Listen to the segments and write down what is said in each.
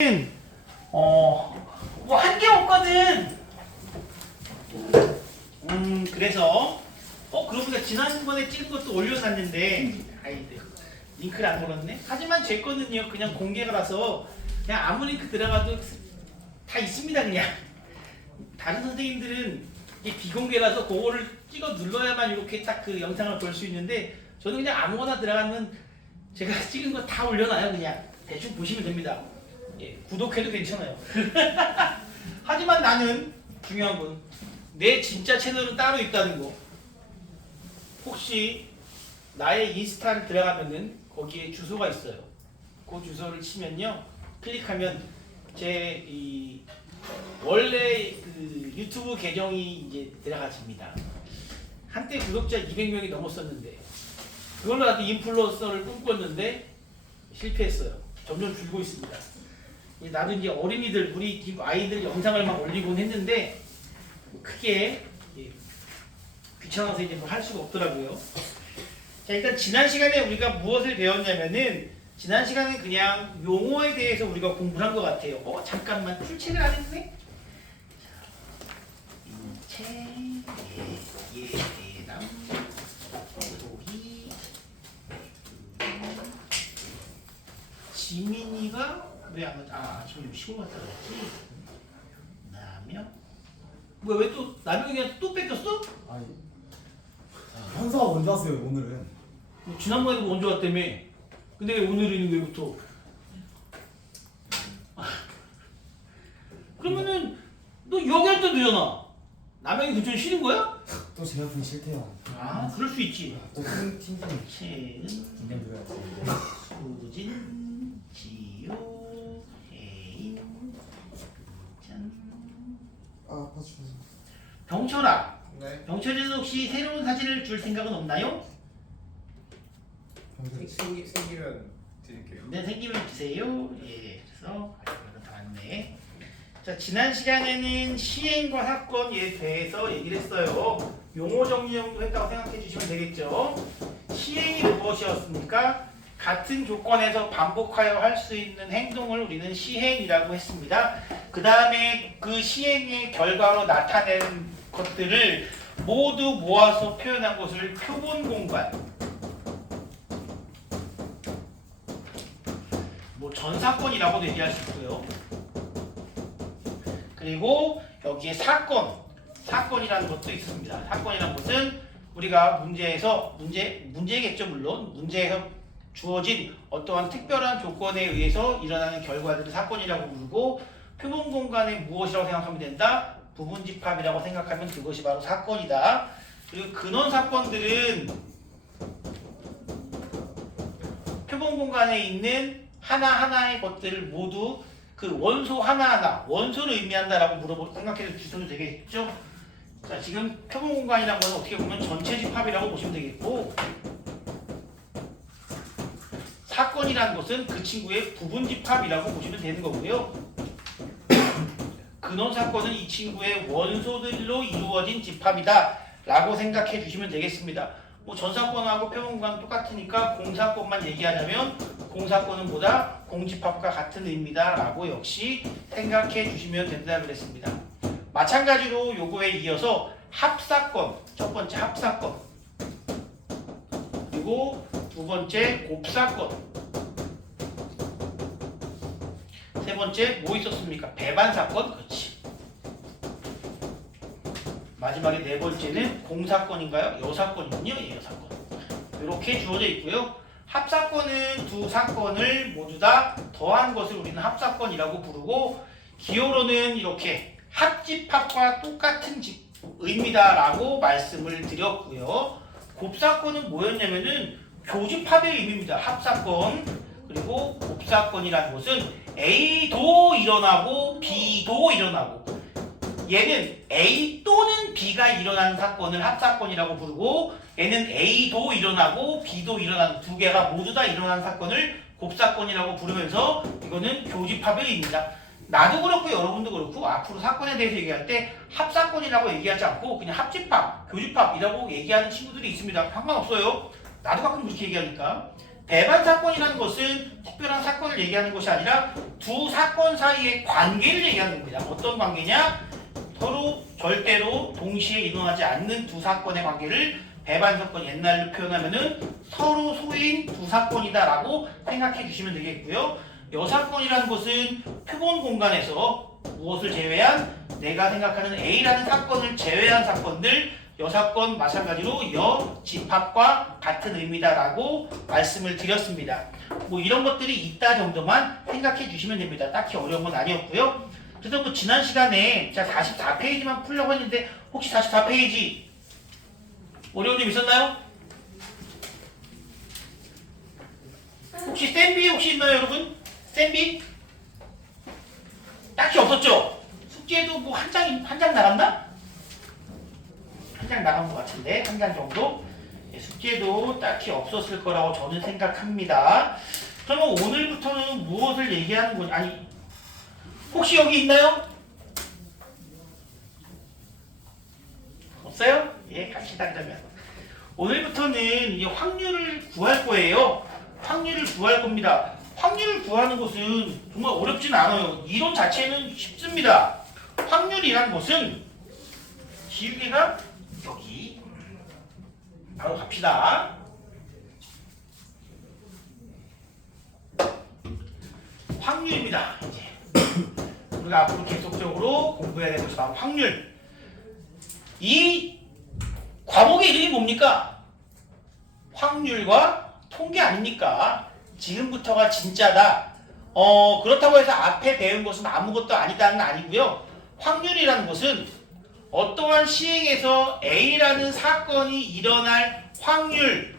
뭐 한 게 없거든. 그래서 그러고 보니까 지난번에 찍은 것도 올려놨는데 링크를 안 걸었네. 하지만 제 거는요 그냥 공개가라서 그냥 아무 링크 들어가도 다 있습니다. 그냥 다른 선생님들은 이게 비공개라서 그거를 찍어 눌러야만 이렇게 딱 그 영상을 볼 수 있는데 저는 그냥 아무거나 들어가면 제가 찍은 거 다 올려놔요. 그냥 대충 보시면 됩니다. 예, 구독해도 괜찮아요. 하지만 나는 중요한 건 내 진짜 채널은 따로 있다는 거. 혹시 나의 인스타를 들어가면은 거기에 주소가 있어요. 그 주소를 치면요, 클릭하면 제 이 원래 그 유튜브 계정이 이제 들어가집니다. 한때 구독자 200명이 넘었었는데 그걸로 나도 인플루언서를 꿈꿨는데 실패했어요. 점점 줄고 있습니다. 나도 이제 어린이들, 우리 집 아이들 영상을 막 올리곤 했는데 크게 귀찮아서 이제 뭐 할 수가 없더라고요. 자, 일단 지난 시간에 우리가 무엇을 배웠냐면은 지난 시간에 그냥 용어에 대해서 우리가 공부를 한 것 같아요. 잠깐만 출첵을 안 했네? 자, 인체, 예남, 도희, 지민이가 왜 안 왔지? 지금 시골 갔다 왔지? 남영? 뭐야, 왜 또 남영이가 또 뺏겼어? 아니 현서가 먼저 왔어요 오늘은. 지난번에도 먼저 왔다며. 근데 왜 오늘은 왜부터? 그러면은 너 여기 할 때 늦잖아. 남영이 그쪽에 쉬는 거야? 또 제 옆은 싫대요. 그럴 수 있지. 또 팀 채은, 인정 들어야지. 수진, 지효, 혜인, 짠. 봐주세요. 병철아. 네. 병철이는 혹시 새로운 사진을 줄 생각은 없나요? 생기면 드릴게요. 네, 생기면 주세요. 예, 그래서 이거 다 왔네. 자, 지난 시간에는 시행과 사건에 대해서 얘기를 했어요. 용어 정리 정도 했다고 생각해 주시면 되겠죠. 시행이 무엇이었습니까? 같은 조건에서 반복하여 할 수 있는 행동을 우리는 시행이라고 했습니다. 그 다음에 그 시행의 결과로 나타낸 것들을 모두 모아서 표현한 것을 표본 공간, 뭐 전사건이라고도 얘기할 수 있고요. 그리고 여기에 사건이라는 것도 있습니다. 사건이라는 것은 우리가 문제겠죠. 물론 문제에서 주어진 어떠한 특별한 조건에 의해서 일어나는 결과들을 사건이라고 부르고, 표본 공간에 무엇이라고 생각하면 된다? 부분집합이라고 생각하면 그것이 바로 사건이다. 그리고 근원 사건들은 표본 공간에 있는 하나하나의 것들을 모두 그 원소 하나하나, 원소를 의미한다라고 생각해 주셔도 되겠죠? 자, 지금 표본 공간이라는 것은 어떻게 보면 전체 집합이라고 보시면 되겠고, 사건이라는 것은 그 친구의 부분 집합이라고 보시면 되는 거고요. 근원 사건은 이 친구의 원소들로 이루어진 집합이다 라고 생각해 주시면 되겠습니다. 뭐 전사건하고 표본공간 똑같으니까 공사건만 얘기하자면 공사건은 뭐다? 공집합과 같은 의미다 라고 역시 생각해 주시면 된다 그랬습니다. 마찬가지로 요거에 이어서 합사건, 첫 번째 합사건, 그리고 두 번째 곱사건, 세 번째 뭐 있었습니까? 배반사건. 그렇지. 마지막에 네 번째는 공사건인가요? 여사건이군요. 예, 여사건. 이렇게 주어져 있고요. 합사건은 두 사건을 모두 다 더한 것을 우리는 합사건이라고 부르고, 기호로는 이렇게 합집합과 똑같은 의미다라고 말씀을 드렸고요. 곱사건은 뭐였냐면은 교집합의 의미입니다. 합사건. 그리고 곱사건이라는 것은 A도 일어나고 B도 일어나고, 얘는 A 또는 B가 일어나는 사건을 합사건이라고 부르고, 얘는 A도 일어나고 B도 일어나는, 두 개가 모두 다 일어나는 사건을 곱사건이라고 부르면서 이거는 교집합의 의미입니다. 나도 그렇고 여러분도 그렇고 앞으로 사건에 대해서 얘기할 때 합사건이라고 얘기하지 않고 그냥 합집합, 교집합이라고 얘기하는 친구들이 있습니다. 상관없어요. 나도 가끔 그렇게 얘기하니까. 배반 사건이라는 것은 특별한 사건을 얘기하는 것이 아니라 두 사건 사이의 관계를 얘기하는 겁니다. 어떤 관계냐? 서로 절대로 동시에 일어나지 않는 두 사건의 관계를 배반 사건, 옛날로 표현하면은 서로 소인 두 사건이다라고 생각해 주시면 되겠고요. 여사건이라는 것은 표본 공간에서 무엇을 제외한, 내가 생각하는 A라는 사건을 제외한 사건들, 여사건 마찬가지로 여집합과 같은 의미다라고 말씀을 드렸습니다. 뭐 이런 것들이 있다 정도만 생각해 주시면 됩니다. 딱히 어려운 건 아니었고요. 그래서 뭐 지난 시간에 제가 44페이지만 풀려고 했는데 혹시 44페이지 어려운 점 있었나요? 혹시 센비 혹시 있나요, 여러분? 센비? 딱히 없었죠? 숙제도 뭐 한 장 나갔나? 한 장 나간 것 같은데 한 장 정도? 예, 숙제도 딱히 없었을 거라고 저는 생각합니다. 그러면 오늘부터는 무엇을 얘기하는 거냐? 아니, 혹시 여기 있나요? 없어요? 예, 갑시다 그러면. 오늘부터는 이제 확률을 구할 거예요. 확률을 구할 겁니다. 확률을 구하는 것은 정말 어렵진 않아요. 이론 자체는 쉽습니다. 확률이란 것은 지우개가 여기 바로 갑시다. 확률입니다. 이제 우리가 앞으로 계속적으로 공부해야 될 것이 바로 확률. 이 과목의 이름이 뭡니까? 확률과 통계 아닙니까? 지금부터가 진짜다. 그렇다고 해서 앞에 배운 것은 아무것도 아니다는 아니고요. 확률이라는 것은 어떠한 시행에서 A라는 사건이 일어날 확률,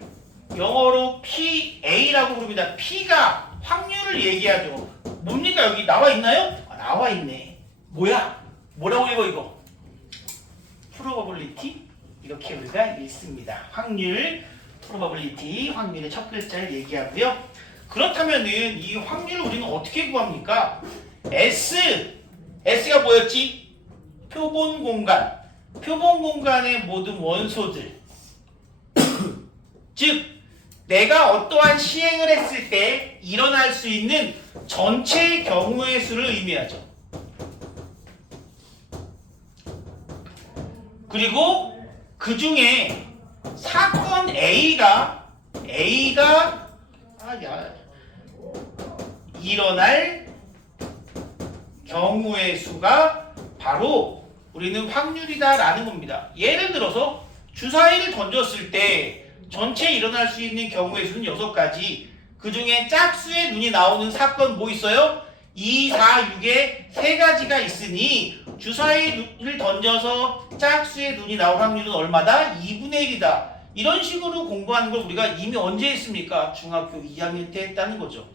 영어로 PA라고 부릅니다. P가 확률을 얘기하죠. 뭡니까? 여기 나와 있나요? 나와 있네. 뭐야? 뭐라고 읽어 이거? probability? 이렇게 우리가 읽습니다. 확률, probability, 확률의 첫 글자를 얘기하고요. 그렇다면은 이 확률을 우리는 어떻게 구합니까? S가 뭐였지? 표본 공간. 표본 공간의 모든 원소들. 즉, 내가 어떠한 시행을 했을 때 일어날 수 있는 전체 경우의 수를 의미하죠. 그리고 그 중에 사건 A가 일어날 경우의 수가 바로 우리는 확률이다라는 겁니다. 예를 들어서 주사위를 던졌을 때 전체 일어날 수 있는 경우의 수는 6가지. 그 중에 짝수의 눈이 나오는 사건 뭐 있어요? 2, 4, 6에 3가지가 있으니 주사위를 던져서 짝수의 눈이 나올 확률은 얼마다? 2분의 1이다. 이런 식으로 공부하는 걸 우리가 이미 언제 했습니까? 중학교 2학년 때 했다는 거죠.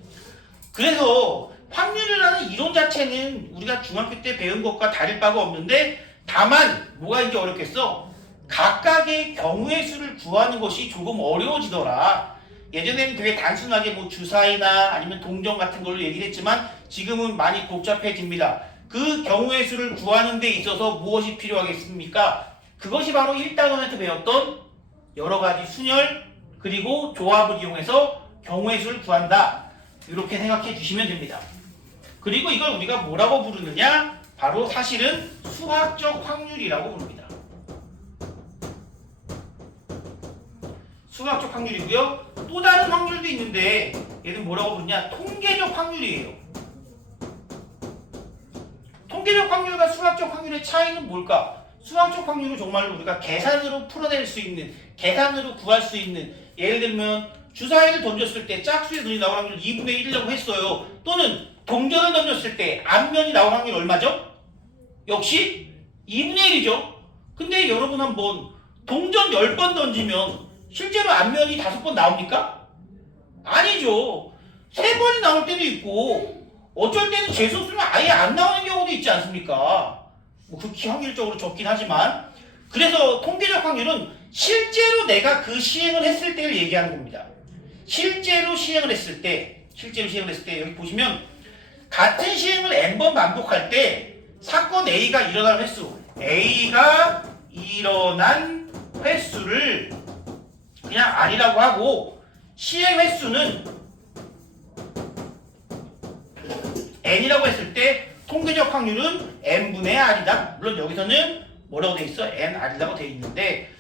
그래서 확률이라는 이론 자체는 우리가 중학교 때 배운 것과 다를 바가 없는데, 다만 뭐가 이제 어렵겠어? 각각의 경우의 수를 구하는 것이 조금 어려워지더라. 예전에는 되게 단순하게 뭐 주사위나 아니면 동전 같은 걸로 얘기를 했지만 지금은 많이 복잡해집니다. 그 경우의 수를 구하는 데 있어서 무엇이 필요하겠습니까? 그것이 바로 1단원에서 배웠던 여러 가지 순열 그리고 조합을 이용해서 경우의 수를 구한다. 이렇게 생각해 주시면 됩니다. 그리고 이걸 우리가 뭐라고 부르느냐? 바로 사실은 수학적 확률이라고 부릅니다. 수학적 확률이고요. 또 다른 확률도 있는데 얘는 뭐라고 부르냐? 통계적 확률이에요. 통계적 확률과 수학적 확률의 차이는 뭘까? 수학적 확률은 정말로 우리가 계산으로 풀어낼 수 있는, 계산으로 구할 수 있는, 예를 들면 주사위를 던졌을 때 짝수의 눈이 나올 확률 2분의 1이라고 했어요. 또는 동전을 던졌을 때 앞면이 나올 확률 얼마죠? 역시 2분의 1이죠. 근데 여러분 한번 동전 10번 던지면 실제로 앞면이 5번 나옵니까? 아니죠. 3번이 나올 때도 있고 어쩔 때는 재수없으면 아예 안 나오는 경우도 있지 않습니까? 뭐 극히 확률적으로 적긴 하지만, 그래서 통계적 확률은 실제로 내가 그 시행을 했을 때를 얘기하는 겁니다. 실제로 시행을 했을 때 여기 보시면 같은 시행을 n번 반복할 때 사건 A가 일어난 횟수, A가 일어난 횟수를 그냥 R이라고 하고, 시행 횟수는 n이라고 했을 때 통계적 확률은 n분의 r이다. 물론 여기서는 뭐라고 돼 있어? nr이라고 돼 있는데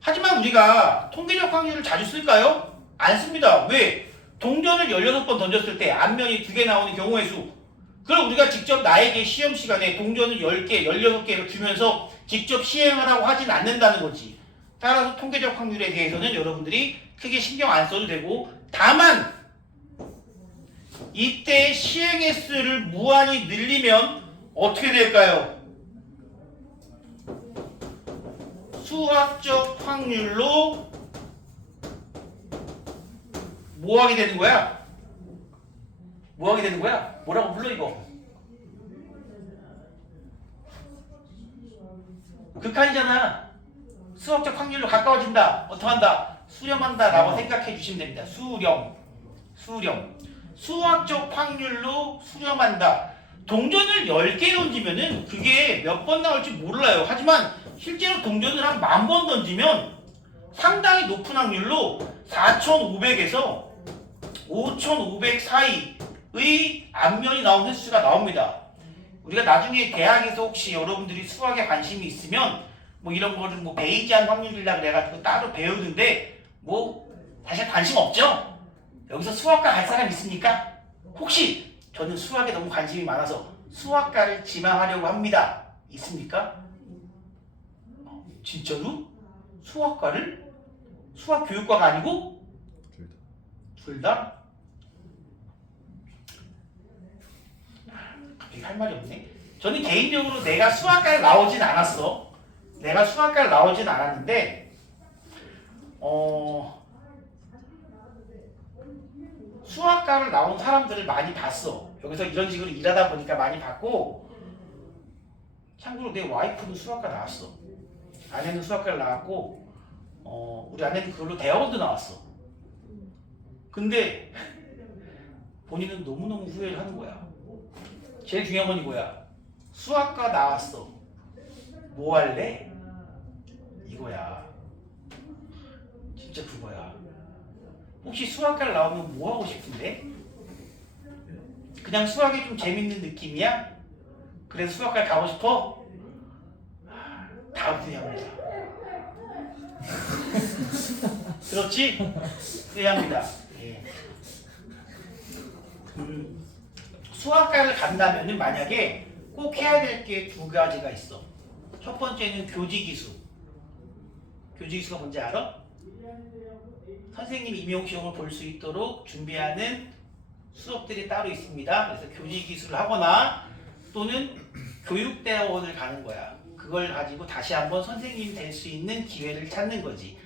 하지만 우리가 통계적 확률을 자주 쓸까요? 안 씁니다. 왜? 동전을 16번 던졌을 때 앞면이 2개 나오는 경우의 수. 그럼 우리가 직접 나에게 시험 시간에 동전을 10개, 16개를 주면서 직접 시행하라고 하진 않는다는 거지. 따라서 통계적 확률에 대해서는 여러분들이 크게 신경 안 써도 되고, 다만 이때 시행 횟수를 무한히 늘리면 어떻게 될까요? 수학적 확률로 뭐 하게 되는 거야? 뭐 하게 되는 거야? 뭐라고 불러 이거? 극한이잖아. 수학적 확률로 가까워진다. 어떡한다? 수렴한다 라고 생각해 주시면 됩니다. 수렴. 수학적 확률로 수렴한다. 동전을 10개 던지면은 그게 몇 번 나올지 몰라요. 하지만 실제로 동전을 한 10,000번 던지면 상당히 높은 확률로 4,500에서 5,500 사이의 앞면이 나온 횟수가 나옵니다. 우리가 나중에 대학에서 혹시 여러분들이 수학에 관심이 있으면 뭐 이런 거를 뭐 베이지안 확률이라 그래가지고 따로 배우는데 뭐 사실 관심 없죠? 여기서 수학과 갈 사람 있습니까? 혹시 저는 수학에 너무 관심이 많아서 수학과를 지망하려고 합니다. 있습니까? 진짜로? 수학과를? 수학 교육과가 아니고? 둘 다? 갑자기 할 말이 없네. 저는 개인적으로 내가 수학과를 나오진 않았어. 내가 수학과를 나오진 않았는데 수학과를 나온 사람들을 많이 봤어. 여기서 이런 식으로 일하다 보니까 많이 봤고, 참고로 내 와이프는 수학과 나왔어. 아내는 수학과를 나왔고, 우리 아내는 그걸로 대학원도 나왔어. 근데 본인은 너무너무 후회를 하는 거야. 제일 중요한 건 이거야. 수학과 나왔어. 뭐 할래? 이거야. 진짜 그거야. 혹시 수학과를 나오면 뭐 하고 싶은데? 그냥 수학이 좀 재밌는 느낌이야? 그래서 수학과에 가고 싶어? 다음 후회합니다. 그렇지? 후회합니다. 예. 수학과를 간다면 만약에 꼭 해야 될 게 2가지가 있어. 첫 번째는 교직이수. 교직이수가 뭔지 알아? 선생님 임용시험을 볼 수 있도록 준비하는 수업들이 따로 있습니다. 그래서 교직이수를 하거나 또는 교육대학원을 가는 거야. 그걸 가지고 다시 한번 선생님이 될 수 있는 기회를 찾는 거지.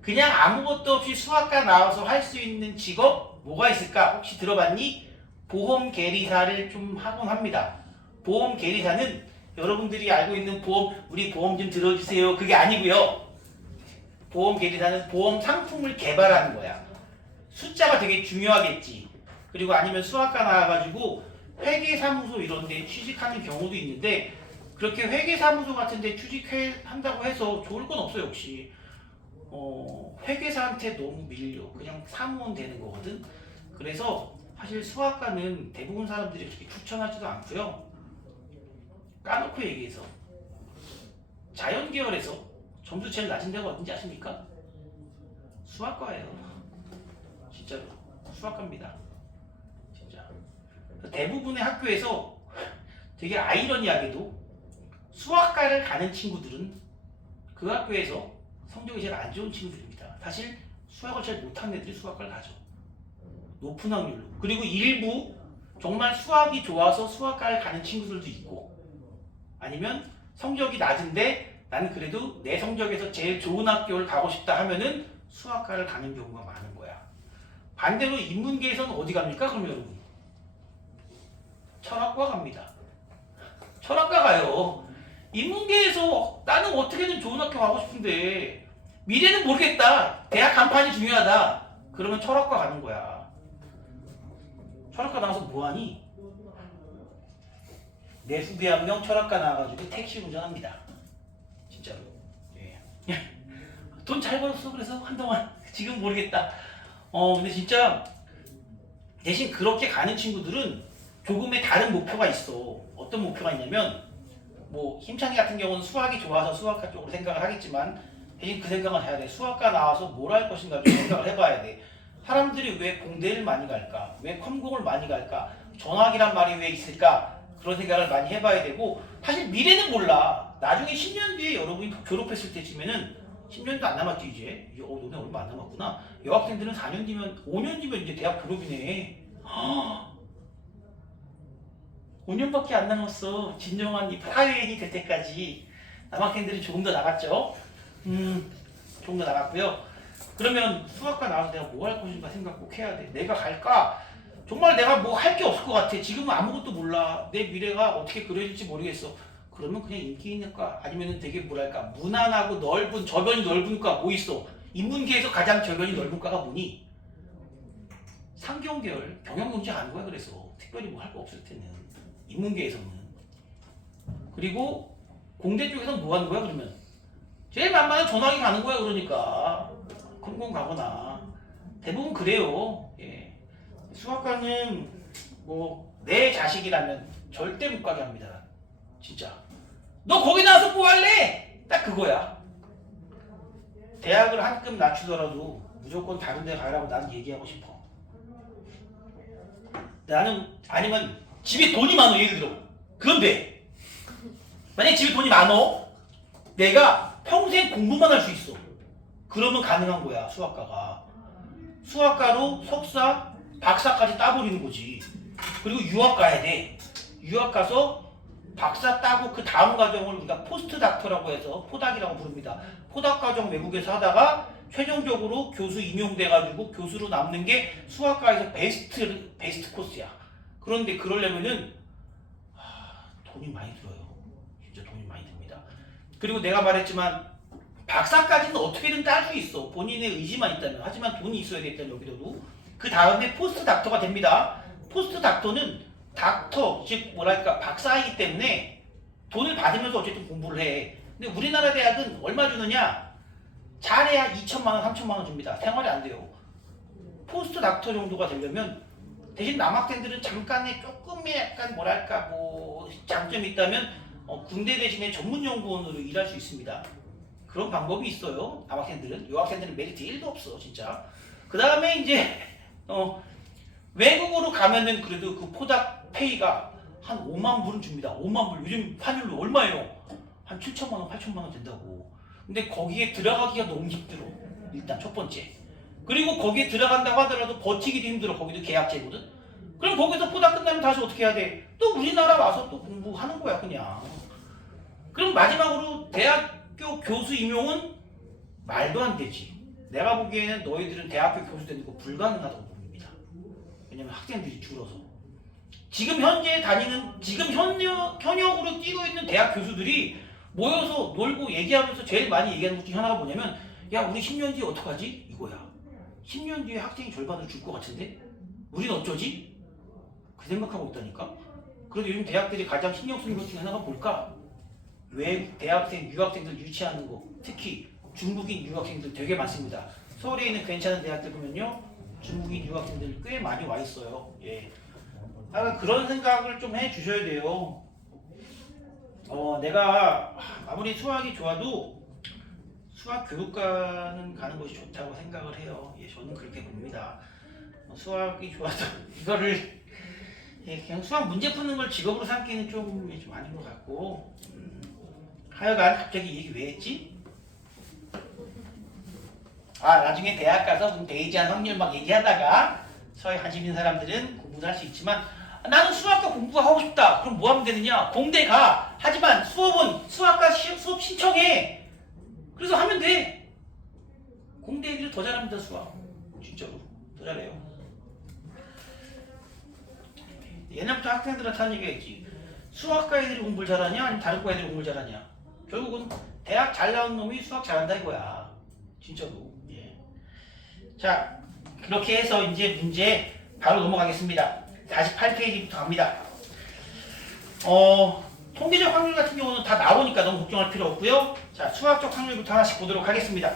그냥 아무것도 없이 수학과 나와서 할 수 있는 직업 뭐가 있을까? 혹시 들어봤니? 보험계리사를 좀 하곤 합니다. 보험계리사는 여러분들이 알고 있는 보험, 우리 보험 좀 들어주세요. 그게 아니고요. 보험계리사는 보험 상품을 개발하는 거야. 숫자가 되게 중요하겠지. 그리고 아니면 수학과 나와가지고 회계사무소 이런 데 취직하는 경우도 있는데, 그렇게 회계사무소 같은 데 취직한다고 해서 좋을 건 없어요. 역시 회계사한테 너무 밀려. 그냥 사무원 되는 거거든. 그래서 사실 수학과는 대부분 사람들이 그렇게 추천하지도 않고요. 까놓고 얘기해서 자연계열에서 점수 제일 낮은 데가 어딘지 아십니까? 수학과예요. 진짜로 수학과입니다. 진짜 대부분의 학교에서 되게 아이러니하게도 수학과를 가는 친구들은 그 학교에서 성적이 제일 안 좋은 친구들입니다. 사실 수학을 잘 못하는 애들이 수학과를 가죠. 높은 확률로. 그리고 일부 정말 수학이 좋아서 수학과를 가는 친구들도 있고, 아니면 성적이 낮은데 나는 그래도 내 성적에서 제일 좋은 학교를 가고 싶다 하면은 수학과를 가는 경우가 많은 거야. 반대로 인문계에서는 어디 갑니까? 그럼 여러분 철학과 갑니다. 철학과 가요. 인문계에서 나는 어떻게든 좋은 학교 가고 싶은데 미래는 모르겠다. 대학 간판이 중요하다. 그러면 철학과 가는 거야. 철학과 나와서 뭐하니? 내 후배 한 명 철학과 나와가지고 택시 운전합니다. 진짜로. 예. 돈 잘 벌었어. 그래서 한동안 지금 모르겠다. 근데 진짜 대신 그렇게 가는 친구들은 조금의 다른 목표가 있어. 어떤 목표가 있냐면 뭐 힘찬이 같은 경우는 수학이 좋아서 수학과 쪽으로 생각을 하겠지만 대신 그 생각은 해야 돼. 수학과 나와서 뭘 할 것인가 좀 생각을 해봐야 돼. 사람들이 왜 공대를 많이 갈까? 왜 컴공을 많이 갈까? 전학이란 말이 왜 있을까? 그런 생각을 많이 해봐야 되고 사실 미래는 몰라. 나중에 10년 뒤에 여러분이 졸업했을 때쯤에는 10년도 안 남았지 이제. 너네 얼마 안 남았구나. 여학생들은 4년 뒤면 5년 뒤면 이제 대학 졸업이네. 5년밖에 안 남았어. 진정한 이 사회인이 될 때까지. 남학생들이 조금 더 나갔죠. 조금 더 나갔고요. 그러면 수학과 나와서 내가 뭐 할 것인가 생각 꼭 해야 돼. 내가 갈까? 정말 내가 뭐 할 게 없을 것 같아. 지금은 아무것도 몰라. 내 미래가 어떻게 그려질지 모르겠어. 그러면 그냥 인기 있는 과 아니면 되게 뭐랄까 무난하고 넓은 저변이 넓은 과 뭐 있어? 인문계에서 가장 저변이 넓은 과가 뭐니? 상경계열 경영경제 하는 거야. 그래서 특별히 뭐 할 거 없을 때는 인문계에서는. 그리고 공대 쪽에서는 뭐 하는 거야 그러면? 제일 만만한 전학이 가는 거야. 그러니까 컴공 가거나 대부분 그래요. 예. 수학과는 뭐 내 자식이라면 절대 못 가게 합니다. 진짜. 너 거기 나와서 뭐 할래? 딱 그거야. 대학을 한 급 낮추더라도 무조건 다른 데 가라고 난 얘기하고 싶어. 나는 아니면 집에 돈이 많어. 예를 들어 그건 돼. 만약에 집에 돈이 많어 내가 평생 공부만 할 수 있어. 그러면 가능한 거야. 수학과가. 수학과로 석사, 박사까지 따버리는 거지. 그리고 유학 가야 돼. 유학 가서 박사 따고 그 다음 과정을 우리가 포스트 닥터라고 해서 포닥이라고 부릅니다. 포닥 과정 외국에서 하다가 최종적으로 교수 임용돼가지고 교수로 남는 게 수학과에서 베스트 코스야. 그런데 그러려면은 돈이 많이 들어요. 진짜 돈이 많이 듭니다. 그리고 내가 말했지만 박사까지는 어떻게든 딸 수 있어. 본인의 의지만 있다면. 하지만 돈이 있어야 되겠다 여기서도. 그 다음에 포스트 닥터가 됩니다. 포스트 닥터는 닥터, 즉 뭐랄까 박사이기 때문에 돈을 받으면서 어쨌든 공부를 해. 근데 우리나라 대학은 얼마 주느냐? 잘해야 2천만 원, 3천만 원 줍니다. 생활이 안 돼요. 포스트 닥터 정도가 되려면 대신 남학생들은 잠깐의 조금의 약간 뭐랄까 뭐 장점이 있다면 군대 대신에 전문연구원으로 일할 수 있습니다. 그런 방법이 있어요. 남학생들은. 여학생들은 메리트 1도 없어 진짜. 그 다음에 이제 외국으로 가면은 그래도 그 포닥 페이가 한 5만 불은 줍니다. 5만 불. 요즘 환율로 얼마예요? 한 7천만 원, 8천만 원 된다고. 근데 거기에 들어가기가 너무 힘들어. 일단 첫 번째. 그리고 거기에 들어간다고 하더라도 버티기도 힘들어. 거기도 계약제거든. 그럼 거기서 포닥 끝나면 다시 어떻게 해야 돼? 또 우리나라 와서 또 공부하는 거야 그냥. 그럼 마지막으로 대학교 교수 임용은 말도 안 되지. 내가 보기에는 너희들은 대학교 교수 되는 거 불가능하다고 봅니다. 왜냐면 학생들이 줄어서. 지금 현재 다니는, 지금 현역으로 뛰고 있는 대학 교수들이 모여서 놀고 얘기하면서 제일 많이 얘기하는 것 중에 하나가 뭐냐면 야 우리 10년 뒤에 어떡하지? 이거야. 10년 뒤에 학생이 절반을 줄 것 같은데? 우린 어쩌지? 그 생각하고 있다니까? 그래도 요즘 대학들이 가장 신경 쓰는 것 중에 하나가 뭘까? 외국 대학생, 유학생들 유치하는 거. 특히 중국인 유학생들 되게 많습니다. 서울에 있는 괜찮은 대학들 보면요 중국인 유학생들 꽤 많이 와 있어요. 예. 그런 생각을 좀 해 주셔야 돼요. 내가 아무리 수학이 좋아도 수학 교육과는 가는 것이 좋다고 생각을 해요. 예, 저는 그렇게 봅니다. 수학이 좋아도 이거를 그냥 수학 문제 푸는 걸 직업으로 삼기는 좀 아닌 것 같고. 하여간 갑자기 이 얘기 왜 했지? 나중에 대학 가서 데이지한 확률 막 얘기하다가 서에 관심 있는 사람들은 공부를 할 수 있지만 나는 수학과 공부하고 싶다. 그럼 뭐 하면 되느냐? 공대 가. 하지만 수학과 수업 신청해. 그래서 하면 돼. 공대 애들이 더 잘합니다. 수학. 진짜로 더 잘해요. 옛날부터 학생들한테 하는 얘기가 있지. 수학과 애들이 공부를 잘하냐? 아니면 다른 과 애들이 공부를 잘하냐? 결국은 대학 잘 나온 놈이 수학 잘한다 이거야. 진짜로. 예. 자, 그렇게 해서 이제 문제 바로 넘어가겠습니다. 48페이지부터 갑니다. 통계적 확률 같은 경우는 다 나오니까 너무 걱정할 필요 없고요. 자, 수학적 확률부터 하나씩 보도록 하겠습니다.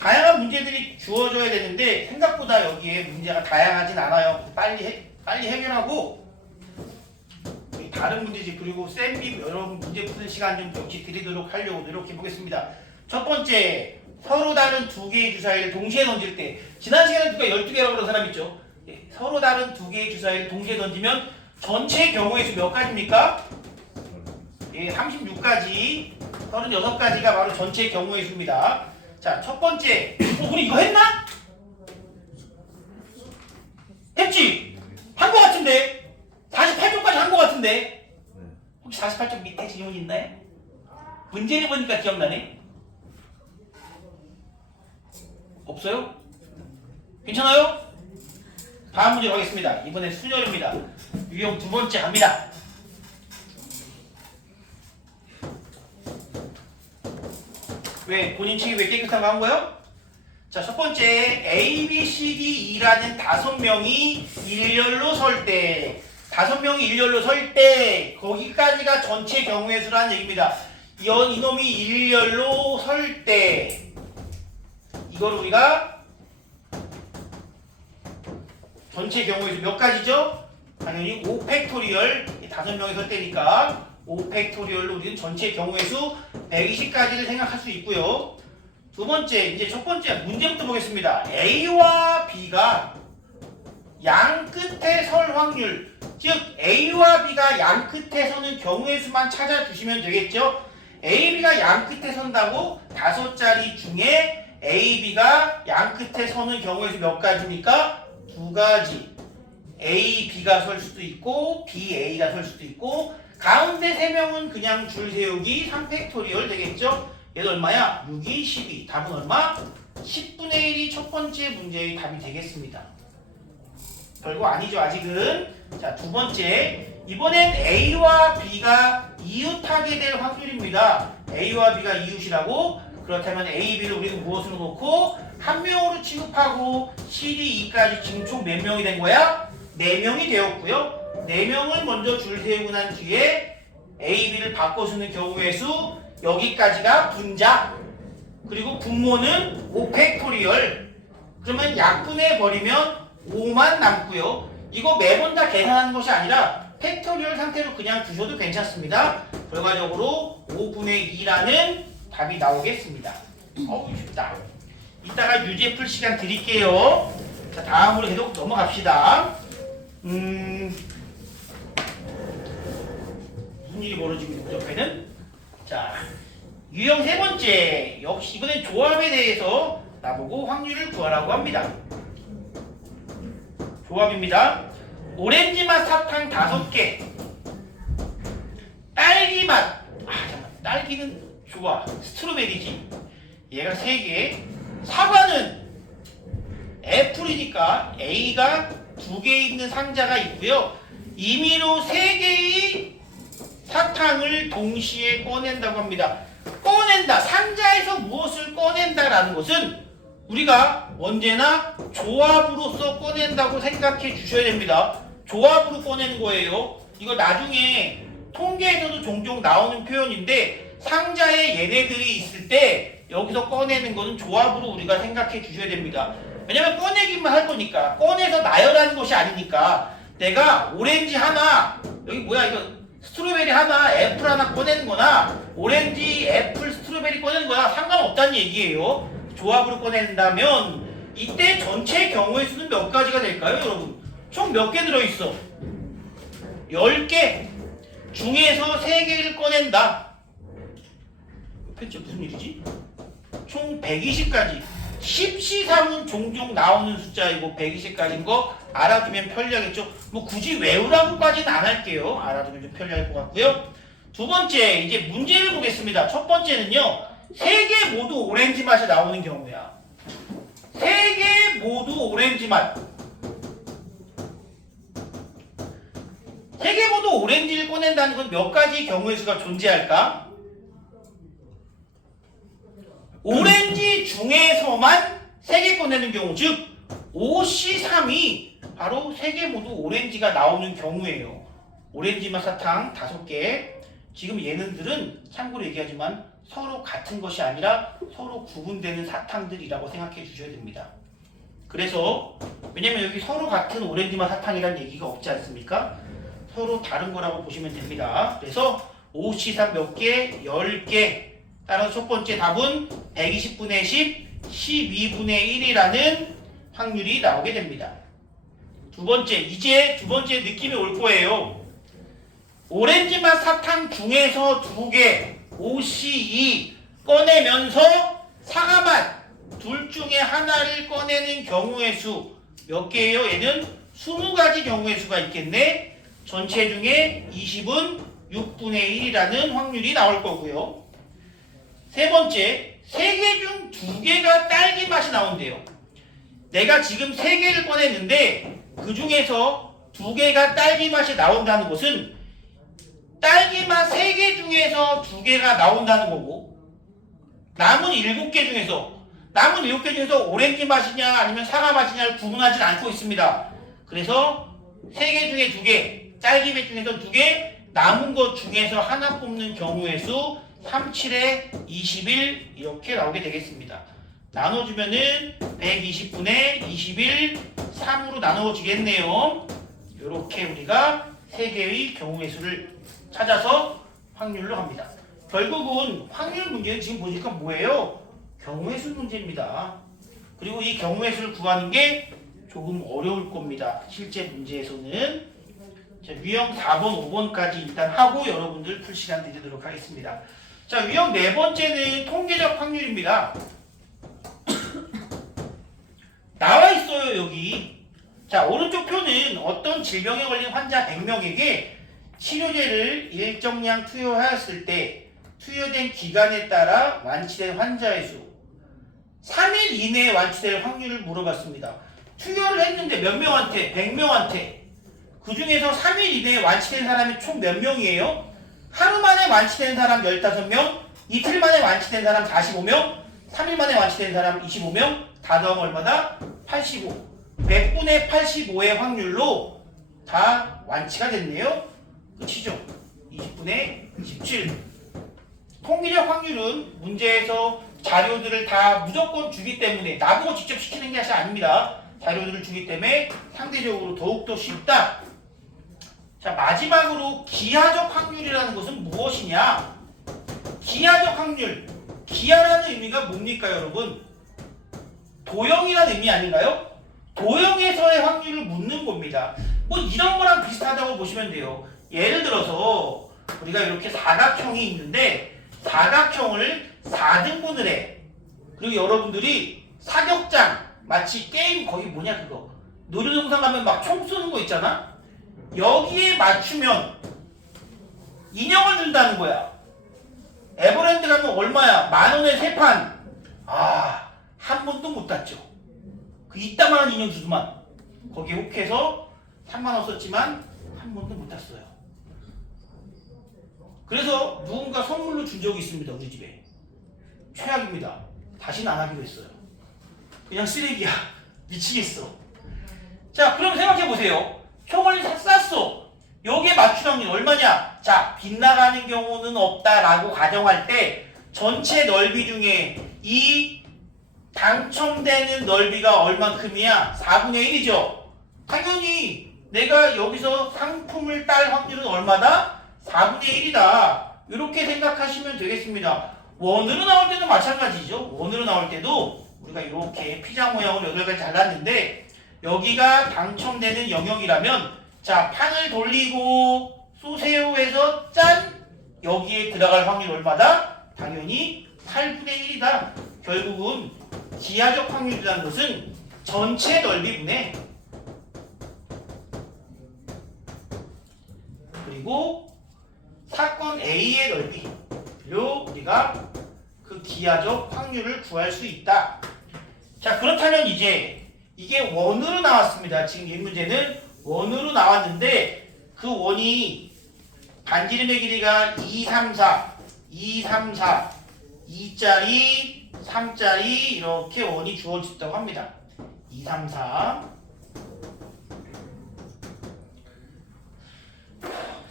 다양한 문제들이 주어져야 되는데 생각보다 여기에 문제가 다양하진 않아요. 빨리 해결하고 다른 문제집 그리고 쌤비 여러분 문제 푸는 시간 좀 역시 드리도록 하려고 노력해 보겠습니다. 첫 번째, 서로 다른 두 개의 주사위를 동시에 던질 때, 지난 시간에 누가 12개라고 그런 사람 있죠? 예, 서로 다른 두 개의 주사위를 동시에 던지면 전체 경우의 수 몇 가지입니까? 예, 36가지, 36가지가 바로 전체 경우의 수입니다. 자, 첫 번째, 우리 이거 했나? 했지? 한 거 같은데? 48쪽까지 한 거 같은데? 혹시 48쪽 밑에 질문 있나요? 문제를 보니까 기억나네? 없어요? 괜찮아요? 다음 문제 가겠습니다. 이번엔 순열입니다. 유형 두 번째 갑니다. 왜? 본인 책이 왜 깨끗한 거 한 거예요? 자, 첫 번째 A, B, C, D, E라는 5명이 일렬로 설 때, 5명이 일렬로 설 때 거기까지가 전체 경우의 수라는 얘기입니다. 이놈이 일렬로 설 때 이걸 우리가 전체 경우의 수 몇 가지죠? 당연히 5팩토리얼 5명이 설 때니까 5팩토리얼로 우리는 전체 경우의 수 120가지를 생각할 수 있고요. 두 번째, 이제 첫 번째 문제부터 보겠습니다. A와 B가 양 끝에 설 확률, 즉 A와 B가 양 끝에 서는 경우의 수만 찾아주시면 되겠죠. A, B가 양 끝에 선다고 5자리 중에 A, B가 양 끝에 서는 경우의 수 몇 가지입니까? 2가지. A, B가 설 수도 있고 B, A가 설 수도 있고 가운데 3명은 그냥 줄 세우기 3팩토리얼 되겠죠? 얘도 얼마야? 6, 2, 12. 답은 얼마? 10분의 1이 첫 번째 문제의 답이 되겠습니다. 별거 아니죠, 아직은. 자, 두 번째. 이번엔 A와 B가 이웃하게 될 확률입니다. A와 B가 이웃이라고? 그렇다면 A, B를 우리는 무엇으로 놓고 한 명으로 취급하고 C, D, E까지 지금 총 몇 명이 된 거야? 4명이 되었고요. 4명을 먼저 줄 세우고 난 뒤에 A, B를 바꿔 쓰는 경우의 수 여기까지가 분자. 그리고 분모는 5팩토리얼. 그러면 약분해 버리면 5만 남고요. 이거 매번 다 계산하는 것이 아니라 팩토리얼 상태로 그냥 두셔도 괜찮습니다. 결과적으로 5분의 2라는 답이 나오겠습니다. 쉽다. 이따가 유제 풀 시간 드릴게요. 자, 다음으로 계속 넘어갑시다. 무슨 일이 벌어지고 있는 옆에는? 자, 유형 세 번째. 역시 이번엔 조합에 대해서 나보고 확률을 구하라고 합니다. 조합입니다. 오렌지 맛 사탕 5개. 딸기 맛. 잠깐만. 딸기는 좋아. 스트로베리지. 얘가 3개. 사과는 애플이니까 A가 2개 있는 상자가 있고요. 임의로 3개의 사탕을 동시에 꺼낸다고 합니다. 꺼낸다. 상자에서 무엇을 꺼낸다라는 것은 우리가 언제나 조합으로서 꺼낸다고 생각해 주셔야 됩니다. 조합으로 꺼내는 거예요. 이거 나중에 통계에서도 종종 나오는 표현인데 상자에 얘네들이 있을 때 여기서 꺼내는 거는 조합으로 우리가 생각해 주셔야 됩니다. 왜냐면 꺼내기만 할 거니까. 꺼내서 나열하는 것이 아니니까. 내가 오렌지 하나, 여기 뭐야 이거 스트로베리 하나, 애플 하나 꺼내는 거나 오렌지, 애플, 스트로베리 꺼내는 거나 상관없다는 얘기예요. 조합으로 꺼낸다면 이때 전체 경우의 수는 몇 가지가 될까요, 여러분? 총 몇 개 들어있어? 10개 중에서 3개를 꺼낸다. 대체 무슨 일이지? 총 120가지. 십시삼은 종종 나오는 숫자이고 120가지인 거 알아두면 편리하겠죠. 뭐 굳이 외우라고까지는 안 할게요. 알아두면 좀 편리할 것 같고요. 두 번째, 이제 문제를 보겠습니다. 첫 번째는요. 3개 모두 오렌지 맛이 나오는 경우야. 3개 모두 오렌지 맛. 3개 모두 오렌지를 꺼낸다는 건 몇 가지 경우의 수가 존재할까? 오렌지 중에서만 3개 꺼내는 경우, 즉 OC3이 바로 3개 모두 오렌지가 나오는 경우예요. 오렌지 맛 사탕 5개. 지금 얘네들은 참고로 얘기하지만 서로 같은 것이 아니라 서로 구분되는 사탕들이라고 생각해 주셔야 됩니다. 그래서 왜냐면 여기 서로 같은 오렌지맛 사탕이라는 얘기가 없지 않습니까? 서로 다른 거라고 보시면 됩니다. 그래서 5C3 몇 개? 10개. 따라서 첫 번째 답은 120분의 10, 12분의 1이라는 확률이 나오게 됩니다. 두 번째, 이제 두 번째 느낌이 올 거예요. 오렌지맛 사탕 중에서 2개, OC2 꺼내면서 사과맛 둘 중에 하나를 꺼내는 경우의 수 몇 개예요? 얘는 20가지 경우의 수가 있겠네. 전체 중에 20은 6분의 1이라는 확률이 나올 거고요. 세 번째, 3개 중 2개가 딸기 맛이 나온대요. 내가 지금 3개를 꺼냈는데 그 중에서 2개가 딸기 맛이 나온다는 것은 딸기 맛 3개 중에서 2개가 나온다는 거고 남은 7개 중에서 오렌지 맛이냐 아니면 사과 맛이냐를 구분하지 않고 있습니다. 그래서 3개 중에 2개, 딸기맛 중에서 2개, 남은 것 중에서 하나 뽑는 경우의 수 3, 7에 21 이렇게 나오게 되겠습니다. 나눠주면은 120분의 21, 3으로 나누어지겠네요. 이렇게 우리가 3개의 경우의 수를 찾아서 확률로 합니다. 결국은 확률 문제는 지금 보니까 뭐예요? 경우의 수 문제입니다. 그리고 이 경우의 수를 구하는 게 조금 어려울 겁니다. 실제 문제에서는. 자, 유형 4번, 5번까지 일단 하고 여러분들 풀 시간 드리도록 하겠습니다. 자, 유형 네 번째는 통계적 확률입니다. 나와 있어요, 여기. 자, 오른쪽 표는 어떤 질병에 걸린 환자 100명에게 치료제를 일정량 투여하였을 때 투여된 기간에 따라 완치된 환자의 수 3일 이내에 완치될 확률을 물어봤습니다. 투여를 했는데 몇 명한테? 100명한테. 그 중에서 3일 이내에 완치된 사람이 총 몇 명이에요? 하루 만에 완치된 사람 15명, 이틀 만에 완치된 사람 45명, 3일 만에 완치된 사람 25명, 다 더하면 얼마다? 85. 100분의 85의 확률로 다 완치가 됐네요. 그치죠? 20분의 17. 통계적 확률은 문제에서 자료들을 다 무조건 주기 때문에 나보고 직접 시키는 게 아닙니다. 자료들을 주기 때문에 상대적으로 더욱더 쉽다. 자, 마지막으로 기하적 확률이라는 것은 무엇이냐? 기하적 확률. 기하라는 의미가 뭡니까, 여러분? 도형이라는 의미 아닌가요? 도형에서의 확률을 묻는 겁니다. 뭐 이런 거랑 비슷하다고 보시면 돼요. 예를 들어서 우리가 이렇게 사각형이 있는데 사각형을 4등분을 해. 그리고 여러분들이 사격장 마치 게임 거기 뭐냐 그거 놀이동산 가면 막 총 쏘는 거 있잖아. 여기에 맞추면 인형을 준다는 거야. 에버랜드 가면 얼마야? 10,000원에 3판. 아, 한 번도 못 땄죠. 그 이따만한 인형 주더만. 거기에 혹해서 3만 원 썼지만 한 번도 못 땄어요. 그래서 누군가 선물로 준 적이 있습니다. 우리 집에. 최악입니다. 다시는 안 하기로 했어요. 그냥 쓰레기야. 미치겠어. 자, 그럼 생각해보세요. 총을 쐈어. 여기에 맞출 확률 얼마냐? 자, 빗나가는 경우는 없다라고 가정할 때 전체 넓이 중에 이 당첨되는 넓이가 얼만큼이야? 4분의 1이죠. 당연히 내가 여기서 상품을 딸 확률은 얼마다? 4분의 1이다. 이렇게 생각하시면 되겠습니다. 원으로 나올 때도 마찬가지죠. 원으로 나올 때도 우리가 이렇게 피자 모양으로 8가지 잘랐는데 여기가 당첨되는 영역이라면 자, 판을 돌리고 쏘세요 해서 짠! 여기에 들어갈 확률 얼마다? 당연히 8분의 1이다. 결국은 기하적 확률이라는 것은 전체 넓이분의 그리고 사건 A의 넓이로 우리가 그 기하적 확률을 구할 수 있다. 자, 그렇다면 이제 이게 원으로 나왔습니다. 지금 이 문제는 원으로 나왔는데 그 원이 반지름의 길이가 2, 3, 4, 2, 3, 4, 2짜리, 3짜리 이렇게 원이 주어졌다고 합니다. 2, 3, 4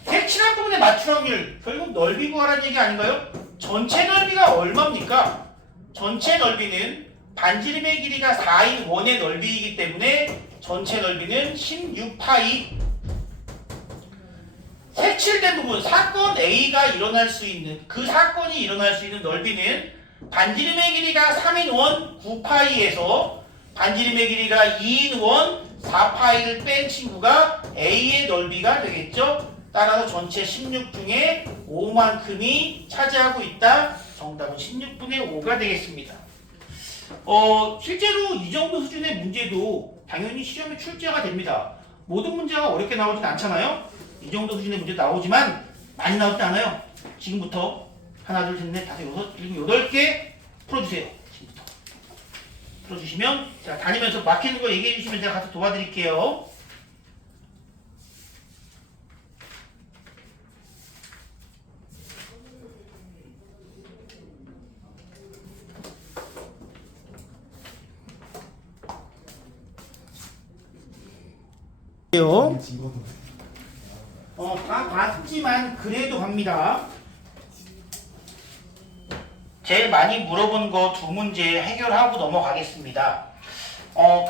색칠한 부분의 맞출 확률 결국 넓이 구하라는 얘기 아닌가요? 전체 넓이가 얼마입니까? 전체 넓이는 반지름의 길이가 4인 원의 넓이이기 때문에 전체 넓이는 16파이. 색칠된 부분, 사건 A가 일어날 수 있는, 그 사건이 일어날 수 있는 넓이는 반지름의 길이가 3인 원 9파이에서 반지름의 길이가 2인 원 4파이를 뺀 친구가 A의 넓이가 되겠죠. 따라서 전체 16 중에 5만큼이 차지하고 있다. 정답은 16분의 5가 되겠습니다. 실제로 이 정도 수준의 문제도 당연히 시험에 출제가 됩니다. 모든 문제가 어렵게 나오진 않잖아요. 이 정도 수준의 문제 나오지만 많이 나오지 않아요. 지금부터 하나, 둘, 셋, 넷, 다섯, 여섯, 일곱, 8개 풀어주세요. 지금부터 풀어주시면 제가 다니면서 막히는 거 얘기해 주시면 제가 가서 도와드릴게요. 다 봤지만 그래도 갑니다. 제일 많이 물어본 거 두 문제 해결하고 넘어가겠습니다.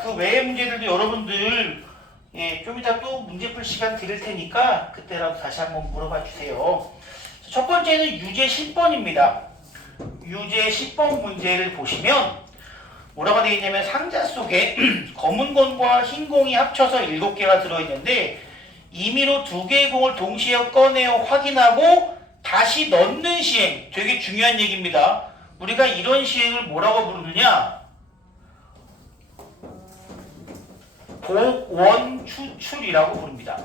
그 외의 문제들도 여러분들 좀 이따 또 문제 풀 시간 드릴 테니까 그때라도 다시 한번 물어봐 주세요. 첫 번째는 유제 10번입니다. 유제 10번 문제를 보시면 뭐라고 되어 있냐면 상자 속에 검은 공과 흰 공이 합쳐서 7개가 들어있는데 임의로 2개의 공을 동시에 꺼내어 확인하고 다시 넣는 시행, 되게 중요한 얘기입니다. 우리가 이런 시행을 뭐라고 부르느냐? 복원 추출이라고 부릅니다.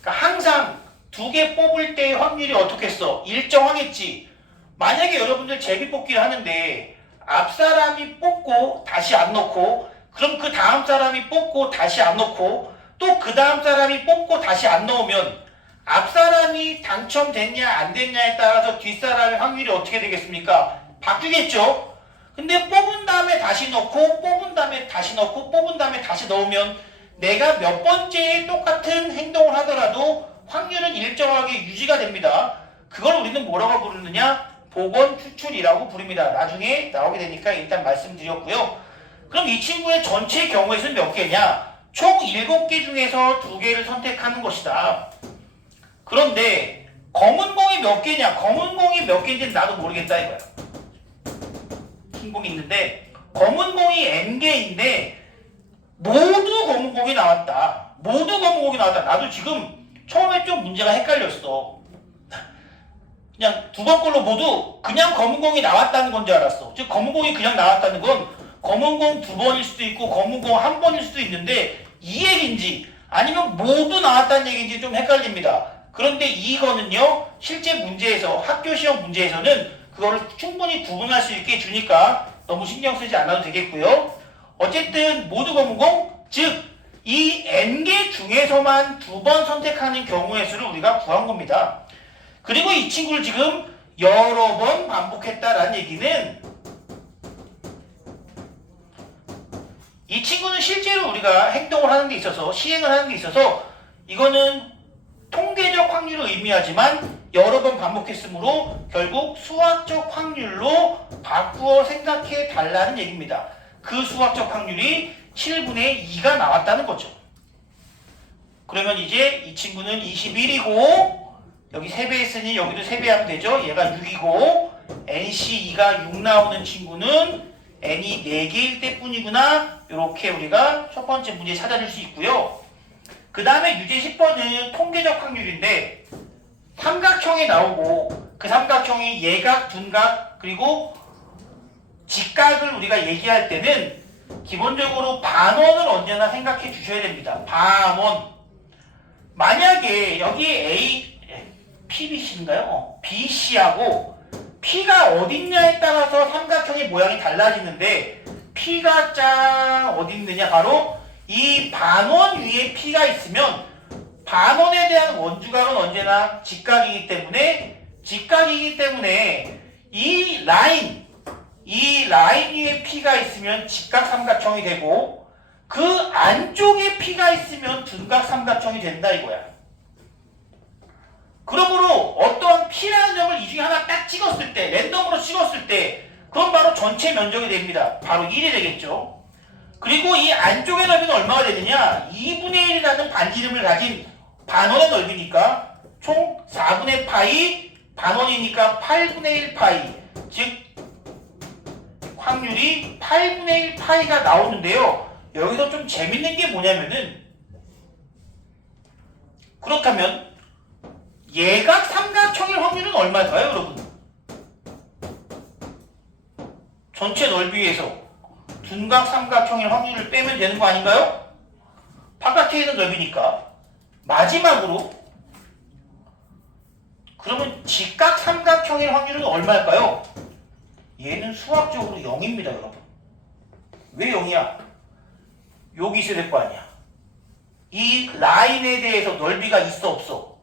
그러니까 항상 2개 뽑을 때의 확률이 어떻겠어? 일정하겠지. 만약에 여러분들 제비뽑기를 하는데 앞 사람이 뽑고 다시 안 넣고, 그럼 그 다음 사람이 뽑고 다시 안 넣고, 또 그 다음 사람이 뽑고 다시 안 넣으면 앞 사람이 당첨됐냐 안 됐냐에 따라서 뒷 사람의 확률이 어떻게 되겠습니까? 바뀌겠죠? 근데 뽑은 다음에 다시 넣고, 뽑은 다음에 다시 넣고, 뽑은 다음에 다시 넣으면 내가 몇 번째에 똑같은 행동을 하더라도 확률은 일정하게 유지가 됩니다. 그걸 우리는 뭐라고 부르느냐? 복원 추출이라고 부릅니다. 나중에 나오게 되니까 일단 말씀드렸고요. 그럼 이 친구의 전체 경우의 수는 몇 개냐? 총 7개 중에서 2개를 선택하는 것이다. 그런데 검은 공이 몇 개냐? 검은 공이 몇 개인지는 나도 모르겠다 이거야. 흰 공이 있는데 검은 공이 N개인데 모두 검은 공이 나왔다. 모두 검은 공이 나왔다. 나도 지금 처음에 좀 문제가 헷갈렸어. 그냥 2번 걸로 모두 그냥 검은 공이 나왔다는 건 줄 알았어. 즉 검은 공이 그냥 나왔다는 건 검은 공 2번일 수도 있고 검은 공 1번일 수도 있는데 이 얘기인지 아니면 모두 나왔다는 얘기인지 좀 헷갈립니다. 그런데 이거는요, 실제 문제에서, 학교 시험 문제에서는 그거를 충분히 구분할 수 있게 주니까 너무 신경 쓰지 않아도 되겠고요. 어쨌든 모두 검은 공, 즉 이 N개 중에서만 2번 선택하는 경우의 수를 우리가 구한 겁니다. 그리고 이 친구를 지금 여러 번 반복했다라는 얘기는 이 친구는 실제로 우리가 행동을 하는 데 있어서, 시행을 하는 데 있어서 이거는 통계적 확률을 의미하지만 여러 번 반복했으므로 결국 수학적 확률로 바꾸어 생각해 달라는 얘기입니다. 그 수학적 확률이 7분의 2가 나왔다는 거죠. 그러면 이제 이 친구는 21이고 여기 3배 했으니 여기도 3배 하면 되죠. 얘가 6이고 NC2가 6 나오는 친구는 N이 4개일 때뿐이구나. 이렇게 우리가 첫 번째 문제 찾아줄 수 있고요. 그 다음에 유제 10번은 통계적 확률인데 삼각형이 나오고 그 삼각형이 예각, 둔각, 그리고 직각을 우리가 얘기할 때는 기본적으로 반원을 언제나 생각해 주셔야 됩니다. 반원. 만약에 여기 PBC인가요? BC하고 P가 어딨냐에 따라서 삼각형의 모양이 달라지는데 P가 짱 어디 있느냐? 바로 이 반원 위에 P가 있으면 반원에 대한 원주각은 언제나 직각이기 때문에 이 라인 위에 P가 있으면 직각 삼각형이 되고 그 안쪽에 P가 있으면 둔각 삼각형이 된다 이거야. 그러므로 어떠한 P라는 점을 이 중에 하나 딱 찍었을 때, 랜덤으로 찍었을 때, 그건 바로 전체 면적이 됩니다. 바로 1이 되겠죠. 그리고 이 안쪽의 넓이는 얼마가 되느냐? 2분의 1이라는 반지름을 가진 반원의 넓이니까 총 4분의 파이, 반원이니까 8분의 1 파이. 즉, 확률이 8분의 1 파이가 나오는데요. 여기서 좀 재밌는 게 뭐냐면은, 그렇다면 예각 삼각형일 확률은 얼마일까요, 여러분? 전체 넓이에서 둔각 삼각형일 확률을 빼면 되는 거 아닌가요? 바깥에 있는 넓이니까. 마지막으로 그러면 직각 삼각형일 확률은 얼마일까요? 얘는 수학적으로 0입니다, 여러분. 왜 0이야? 여기 있어야 될 거 아니야. 이 라인에 대해서 넓이가 있어 없어?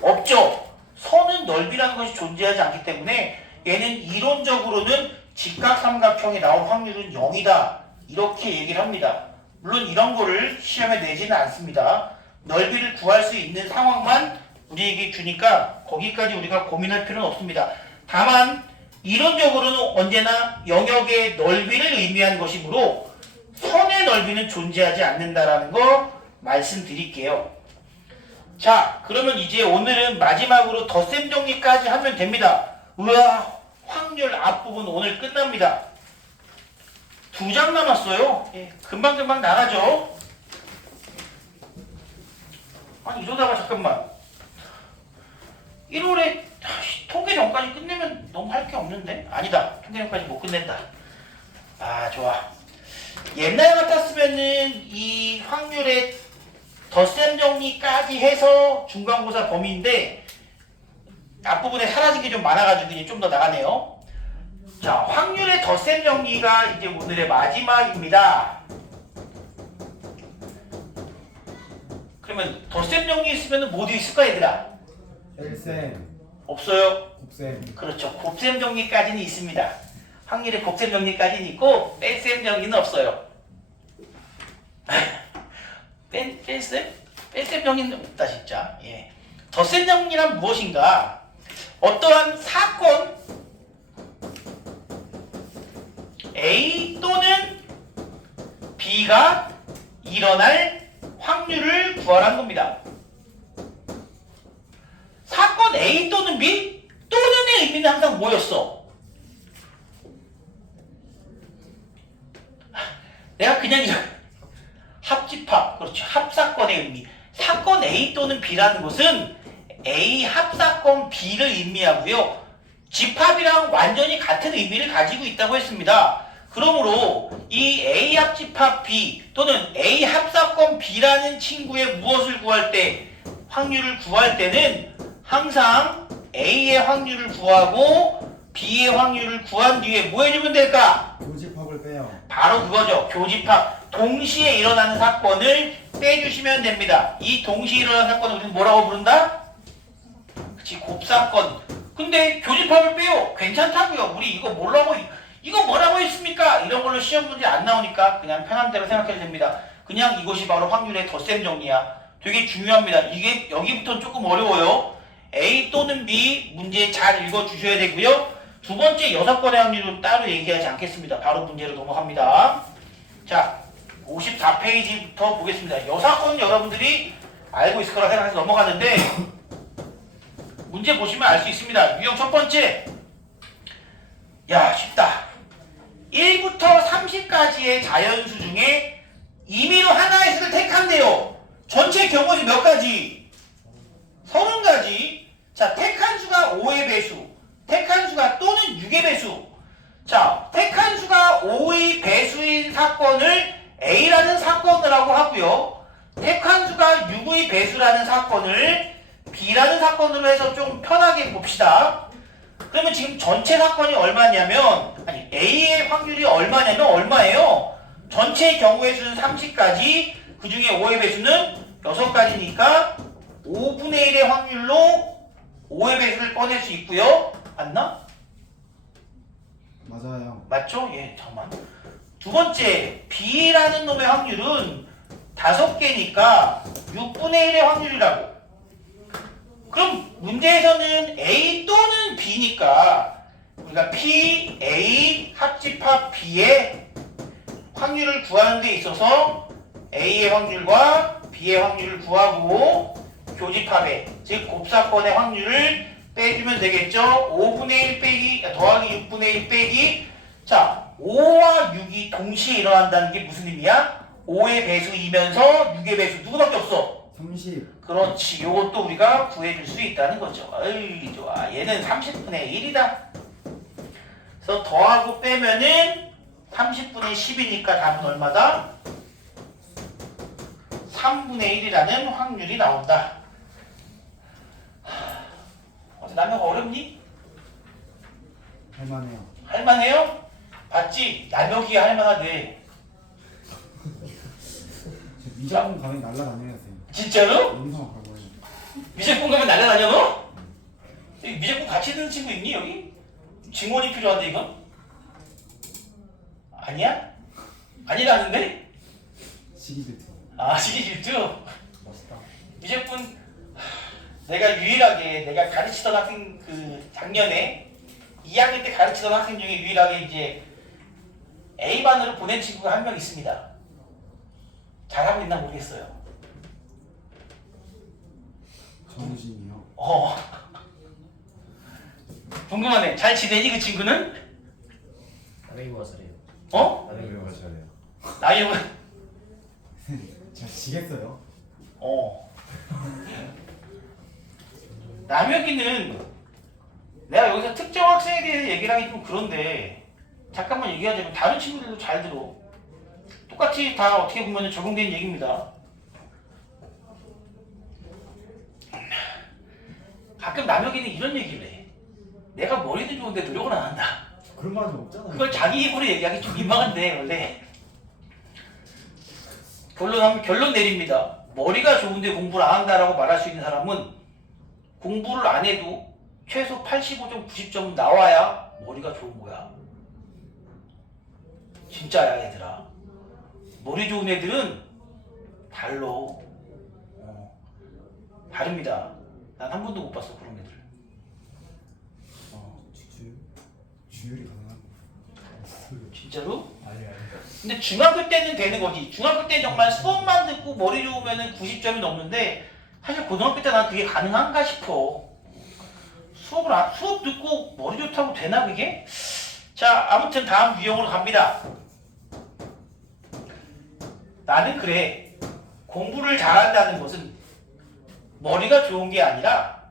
없죠. 선은 넓이라는 것이 존재하지 않기 때문에 얘는 이론적으로는 직각 삼각형이 나올 확률은 0이다. 이렇게 얘기를 합니다. 물론 이런 거를 시험에 내지는 않습니다. 넓이를 구할 수 있는 상황만 우리에게 주니까 거기까지 우리가 고민할 필요는 없습니다. 다만 이론적으로는 언제나 영역의 넓이를 의미하는 것이므로 선의 넓이는 존재하지 않는다라는 거 말씀드릴게요. 자, 그러면 이제 오늘은 마지막으로 덧셈 정리까지 하면 됩니다. 우와, 확률 앞부분 오늘 끝납니다. 2장 남았어요. 예, 금방금방 나가죠. 아니 이러다가 잠깐만 1월에 통계전까지 끝내면 너무 할 게 없는데? 아니다, 통계전까지 못 끝낸다. 아, 좋아. 옛날 같았으면은 이 확률의 덧셈 정리까지 해서 중간고사 범위인데 앞부분에 사라진 게 좀 많아가지고 이제 좀 더 나가네요. 자, 확률의 덧셈 정리가 이제 오늘의 마지막입니다. 그러면 덧셈 정리 있으면 모두 있을까, 얘들아? 뺄셈, 없어요? 곱셈. 그렇죠. 곱셈 정리까지는 있습니다. 확률의 곱셈 정리까지는 있고 뺄셈 정리는 없어요. 뺄셈 정리는 없다 진짜. 예. 덧셈 정리란 무엇인가? 어떠한 사건 A 또는 B가 일어날 확률을 구하라는 겁니다. 사건 A 또는 B 또는의 의미는 항상 뭐였어? 내가 그냥 이런 합집합, 그렇죠. 합사건의 의미. 사건 A 또는 B라는 것은 A 합사건 B를 의미하고요. 집합이랑 완전히 같은 의미를 가지고 있다고 했습니다. 그러므로 이 A 합집합 B 또는 A 합사건 B라는 친구의 무엇을 구할 때, 확률을 구할 때는 항상 A의 확률을 구하고 B의 확률을 구한 뒤에 뭐 해주면 될까? 교집합을 빼요. 바로 그거죠. 교집합. 동시에 일어나는 사건을 빼주시면 됩니다. 이 동시에 일어나는 사건을 우리는 뭐라고 부른다? 그치, 곱사건. 근데 교집합을 빼요. 괜찮다고요. 우리 이거 뭐라고 했습니까? 이런 걸로 시험 문제 안 나오니까 그냥 편한 대로 생각해도 됩니다. 그냥 이것이 바로 확률의 덧셈 정리야. 되게 중요합니다. 이게 여기부터는 조금 어려워요. A 또는 B 문제 잘 읽어주셔야 되고요. 두 번째 6건의 확률은 따로 얘기하지 않겠습니다. 바로 문제로 넘어갑니다. 자, 54페이지부터 보겠습니다. 6건 여러분들이 알고 있을 거라 생각해서 넘어가는데 문제 보시면 알 수 있습니다. 유형 첫 번째. 야, 쉽다. 1부터 30까지의 자연수 중에 임의로 하나의 수를 택한대요. 전체 경우에서 몇 가지? 30가지. 자, 택한 수가 5의 배수, 택한 수가 또는 6의 배수. 자, 택한 수가 5의 배수인 사건을 A라는 사건이라고 하고요. 택한 수가 6의 배수라는 사건을 B라는 사건으로 해서 좀 편하게 봅시다. 그러면 지금 전체 사건이 얼마냐면, 아니 A의 확률이 얼마냐면 얼마예요? 전체 경우의 수는 30가지, 그 중에 5의 배수는 6가지니까 5분의 1의 확률로 5의 배수를 꺼낼 수 있고요. 맞나? 맞아요. 맞죠? 예, 잠깐만. 두 번째, B라는 놈의 확률은 5개니까 6분의 1의 확률이라고. 그럼 문제에서는 A 또는 B B니까 우리가 P, A 합집합 B의 확률을 구하는 데 있어서 A의 확률과 B의 확률을 구하고 교집합의 즉 곱사건의 확률을 빼주면 되겠죠. 5분의 1 빼기 더하기 6분의 1 빼기 자 5와 6이 동시에 일어난다는 게 무슨 의미야? 5의 배수 2면서 6의 배수 누구밖에 없어? 30. 그렇지. 요것도 우리가 구해줄 수 있다는 거죠. 어이 좋아. 얘는 30분의 1이다. 그래서 더하고 빼면은 30분의 10이니까 답은 얼마다? 3분의 1이라는 확률이 나온다. 어때 남녀가 어렵니? 할만해요. 할만해요? 봤지? 남녀기 할만하대. 미장원 가면 날라다녀야 돼. 진짜로? 영상 가고. 미적분 가면 날라다녀 너? 여기 미적분 같이 드는 친구 있니 여기? 증원이 필요한데 이건? 아니야? 아니라는데? 시기비트. 아 시기질투? 멋있다. 미적분 내가 유일하게 내가 가르치던 학생 그 작년에 2학년 때 가르치던 학생 중에 유일하게 이제 A반으로 보낸 친구가 한 명 있습니다. 잘하고 있나 모르겠어요. 정우진이요. 궁금하네. 잘 지내니 그 친구는? 나누기가 잘해요. 어? 나누기가 잘해요. 나이는 잘 지겠어요. 남혁이는 내가 여기서 특정 학생에 대해서 얘기를 하기 좀 그런데 잠깐만 얘기하자면 다른 친구들도 잘 들어. 똑같이 다 어떻게 보면 적용된 얘기입니다. 가끔 남혁이는 이런 얘기를 해. 내가 머리는 좋은데 노력을 안 한다. 그런 말 좀 없잖아요. 그걸 자기 입으로 얘기하기 좀 민망한데 원래 결론 내립니다. 머리가 좋은데 공부를 안 한다라고 말할 수 있는 사람은 공부를 안 해도 최소 85점, 90점 나와야 머리가 좋은 거야. 진짜야 얘들아. 머리 좋은 애들은 달러. 다릅니다. 난 한 번도 못 봤어 그런 애들. 주율이 가능한 거. 진짜로? 아니. 근데 중학교 때는 되는 거지. 중학교 때는 정말 수업만 듣고 머리 좋으면 90점이 넘는데 사실 고등학교 때 난 그게 가능한가 싶어. 수업 듣고 머리 좋다고 되나 그게? 자 아무튼 다음 유형으로 갑니다. 나는 그래. 공부를 잘한다는 것은 머리가 좋은 게 아니라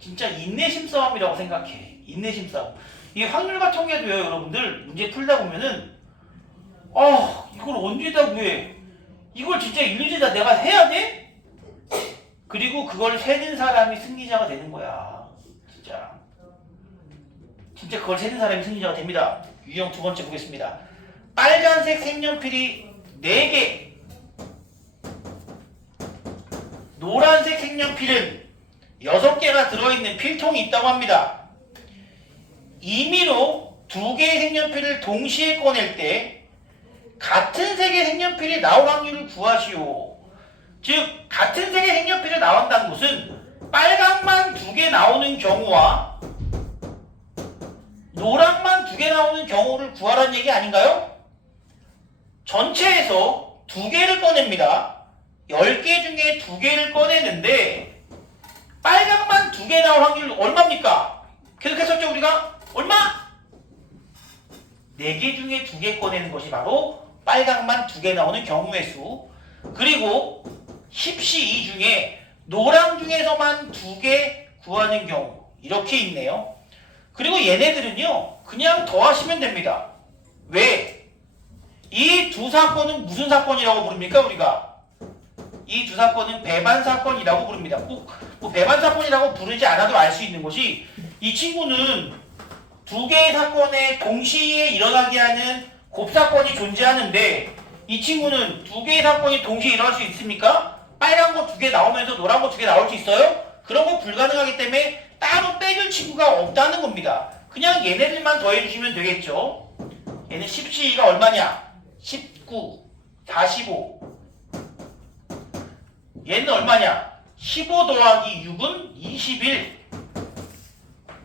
진짜 인내심 싸움이라고 생각해. 인내심 싸움. 이게 확률과 통계도요 여러분들 문제 풀다 보면은 이걸 언제 다 구해? 이걸 진짜 일일이 다 내가 해야 돼? 그리고 그걸 세는 사람이 승리자가 되는 거야. 진짜 그걸 세는 사람이 승리자가 됩니다. 유형 두 번째 보겠습니다. 빨간색 색연필이 4개, 노란색 색연필은 6개가 들어있는 필통이 있다고 합니다. 임의로 2개의 색연필을 동시에 꺼낼 때 같은 색의 색연필이 나올 확률을 구하시오. 즉 같은 색의 색연필이 나온다는 것은 빨강만 2개 나오는 경우와 노랑만 2개 나오는 경우를 구하라는 얘기 아닌가요? 전체에서 2개를 꺼냅니다. 10개 중에 2개를 꺼내는데 빨강만 2개 나올 확률 얼마입니까? 계속했었죠 우리가? 얼마? 4개 중에 2개 꺼내는 것이 바로 빨강만 2개 나오는 경우의 수. 그리고 10시 2 중에 노랑 중에서만 2개 구하는 경우 이렇게 있네요. 그리고 얘네들은요 그냥 더하시면 됩니다. 왜? 이 두 사건은 무슨 사건이라고 부릅니까 우리가? 이 두 사건은 배반 사건이라고 부릅니다. 꼭 뭐 배반 사건이라고 부르지 않아도 알 수 있는 것이 이 친구는 2개의 사건에 동시에 일어나게 하는 곱사건이 존재하는데 이 친구는 2개의 사건이 동시에 일어날 수 있습니까? 빨간 거 2개 나오면서 노란 거 2개 나올 수 있어요? 그런 거 불가능하기 때문에 따로 빼줄 친구가 없다는 겁니다. 그냥 얘네들만 더해주시면 되겠죠. 얘는 10C가 얼마냐? 19, 45. 얘는 얼마냐? 15 더하기 6은 21.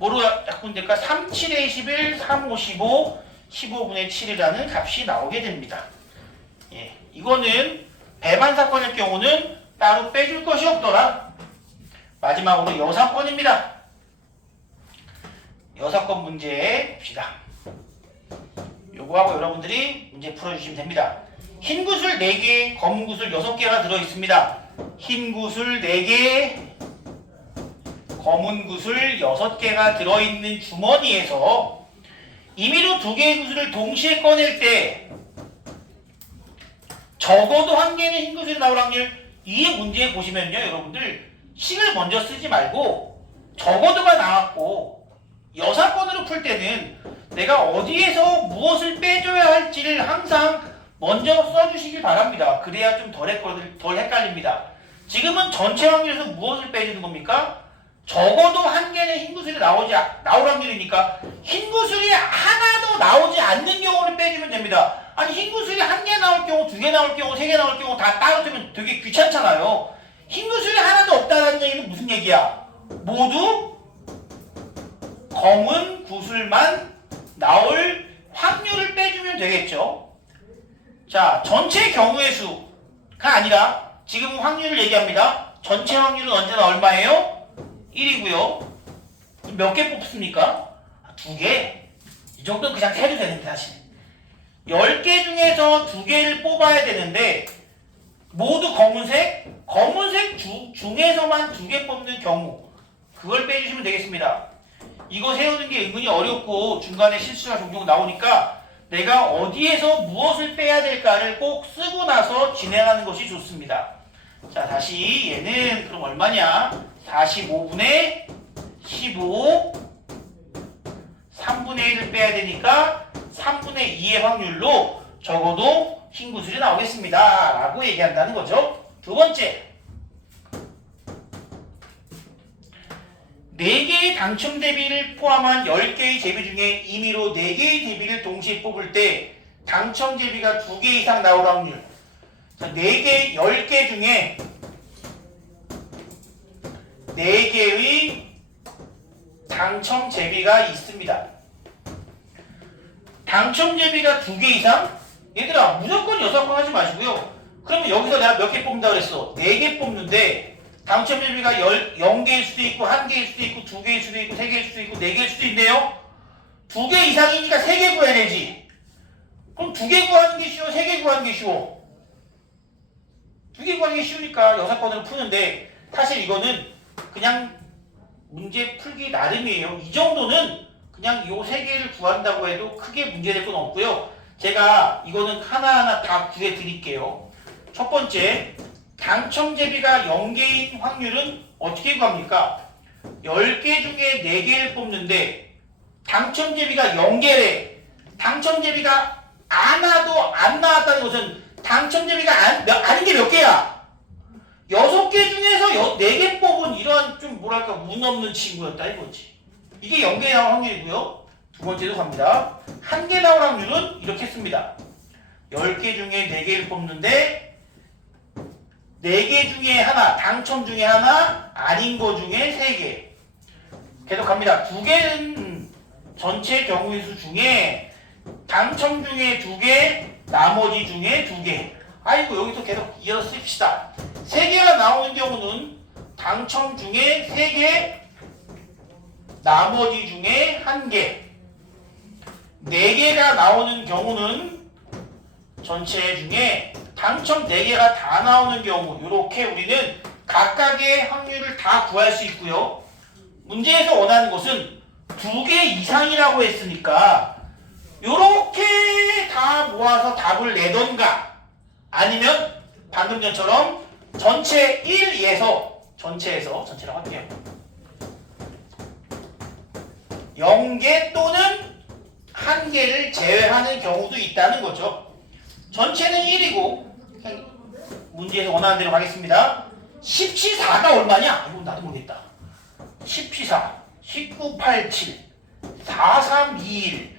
뭐로 약분될까? 3, 7에 21, 3, 5, 15, 15분의 7이라는 값이 나오게 됩니다. 예, 이거는 배반 사건일 경우는 따로 빼줄 것이 없더라. 마지막으로 여사건입니다. 여사건 문제 봅시다. 요거하고 여러분들이 문제 풀어주시면 됩니다. 흰 구슬 4개, 검은 구슬 6개가 들어있습니다. 흰 구슬 4개, 검은 구슬 6개가 들어있는 주머니에서 임의로 2개의 구슬을 동시에 꺼낼 때 적어도 1개는 흰 구슬이 나올 확률, 이 문제 보시면요 여러분들 식을 먼저 쓰지 말고 적어도가 나왔고 여사건으로 풀 때는 내가 어디에서 무엇을 빼줘야 할지를 항상 먼저 써주시길 바랍니다. 그래야 좀 덜 헷갈립니다. 지금은 전체 확률에서 무엇을 빼주는 겁니까? 적어도 1개는 흰 구슬이 나올 확률이니까 흰 구슬이 하나도 나오지 않는 경우를 빼주면 됩니다. 아니 흰 구슬이 1개 나올 경우, 2개 나올 경우, 3개 나올 경우 다 따로 뜨면 되게 귀찮잖아요. 흰 구슬이 하나도 없다는 얘기는 무슨 얘기야? 모두 검은 구슬만 나올 확률을 빼주면 되겠죠. 자, 전체 경우의 수가 아니라 지금은 확률을 얘기합니다. 전체 확률은 언제나 얼마예요? 1이고요. 몇 개 뽑습니까? 2개. 이 정도는 그냥 해도 되는데 사실 10개 중에서 2개를 뽑아야 되는데 모두 검은색 중에서만 2개 뽑는 경우 그걸 빼주시면 되겠습니다. 이거 세우는 게 은근히 어렵고 중간에 실수가 종종 나오니까 내가 어디에서 무엇을 빼야 될까를 꼭 쓰고 나서 진행하는 것이 좋습니다. 자, 다시 얘는 그럼 얼마냐? 45분의 15 3분의 1을 빼야 되니까 3분의 2의 확률로 적어도 흰 구슬이 나오겠습니다. 라고 얘기한다는 거죠. 두 번째, 4개의 당첨 대비를 포함한 10개의 제비 중에 임의로 4개의 대비를 동시에 뽑을 때 당첨 제비가 2개 이상 나올 확률. 자, 4개, 10개 중에 4개의 당첨 제비가 있습니다. 당첨 제비가 2개 이상? 얘들아, 무조건 6건 하지 마시고요. 그러면 여기서 내가 몇 개 뽑는다고 그랬어? 4개 뽑는데 당첨 제비가 0개일 수도 있고 1개일 수도 있고 2개일 수도 있고 3개일 수도 있고 4개일 수도 있네요. 2개 이상이니까 3개 구해야 되지. 그럼 2개 구하는 게 쉬워? 3개 구하는 게 쉬워? 2개 구하는 게 쉬우니까 6건으로 푸는데 사실 이거는 그냥 문제 풀기 나름이에요. 이 정도는 그냥 요 3개를 구한다고 해도 크게 문제될 건 없고요. 제가 이거는 하나하나 다 구해 드릴게요. 첫 번째, 당첨 제비가 0개인 확률은 어떻게 구합니까? 10개 중에 4개를 뽑는데 당첨 제비가 0개래. 당첨 제비가 안 나왔다는 것은 당첨 제비가 아닌 게 몇 개야? 6개 중에서 4개 뽑은 이런 좀 뭐랄까 운 없는 친구였다 이거지. 이게 0개 나올 확률이고요. 두 번째도 갑니다. 1개 나올 확률은 이렇게 했습니다. 10개 중에 4개를 뽑는데 4개 중에 하나, 당첨 중에 하나, 아닌 거 중에 3개. 계속 갑니다. 2개는 전체 경우의 수 중에 당첨 중에 2개, 나머지 중에 2개. 아이고 여기서 계속 이어서 씁시다. 3개가 나오는 경우는 당첨 중에 3개, 나머지 중에 1개. 4개가 나오는 경우는 전체 중에 당첨 4개가 다 나오는 경우 이렇게 우리는 각각의 확률을 다 구할 수 있고요. 문제에서 원하는 것은 2개 이상이라고 했으니까 이렇게 다 모아서 답을 내던가 아니면 방금 전처럼 전체 1에서 전체라고 할게요. 0개 또는 1개를 제외하는 경우도 있다는 거죠. 전체는 1이고 문제에서 원하는 대로 가겠습니다. 10치4가 얼마냐? 이건 나도 모르겠다. 10치4 1987 4321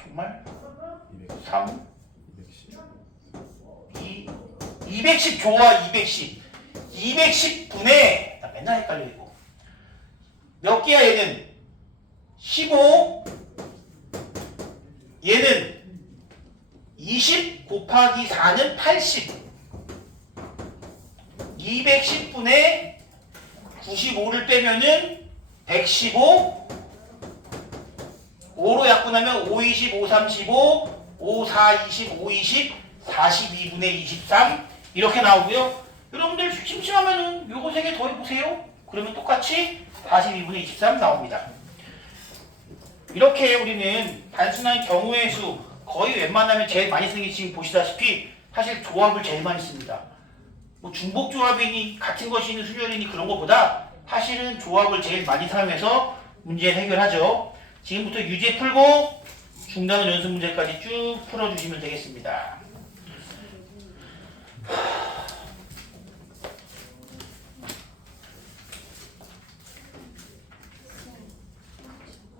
정말? 3 210 좋아. 210 210분의 나 맨날 헷갈려 이거 몇 개야 얘는? 15. 얘는 20 곱하기 4는 80. 210분의 95를 빼면은 115. 5로 약분하면 5, 20, 5, 35, 5, 4, 20, 5, 20, 42분의 23 이렇게 나오고요. 여러분들 심심하면은 요거 3개 더해보세요. 그러면 똑같이 42분의 23 나옵니다. 이렇게 우리는 단순한 경우의 수 거의 웬만하면 제일 많이 쓰는 게 지금 보시다시피 사실 조합을 제일 많이 씁니다. 뭐 중복조합이니 같은 것이 있는 수열이니 그런 것보다 사실은 조합을 제일 많이 사용해서 문제를 해결하죠. 지금부터 유제 풀고 중단원 연습 문제까지 쭉 풀어주시면 되겠습니다.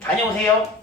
다녀오세요.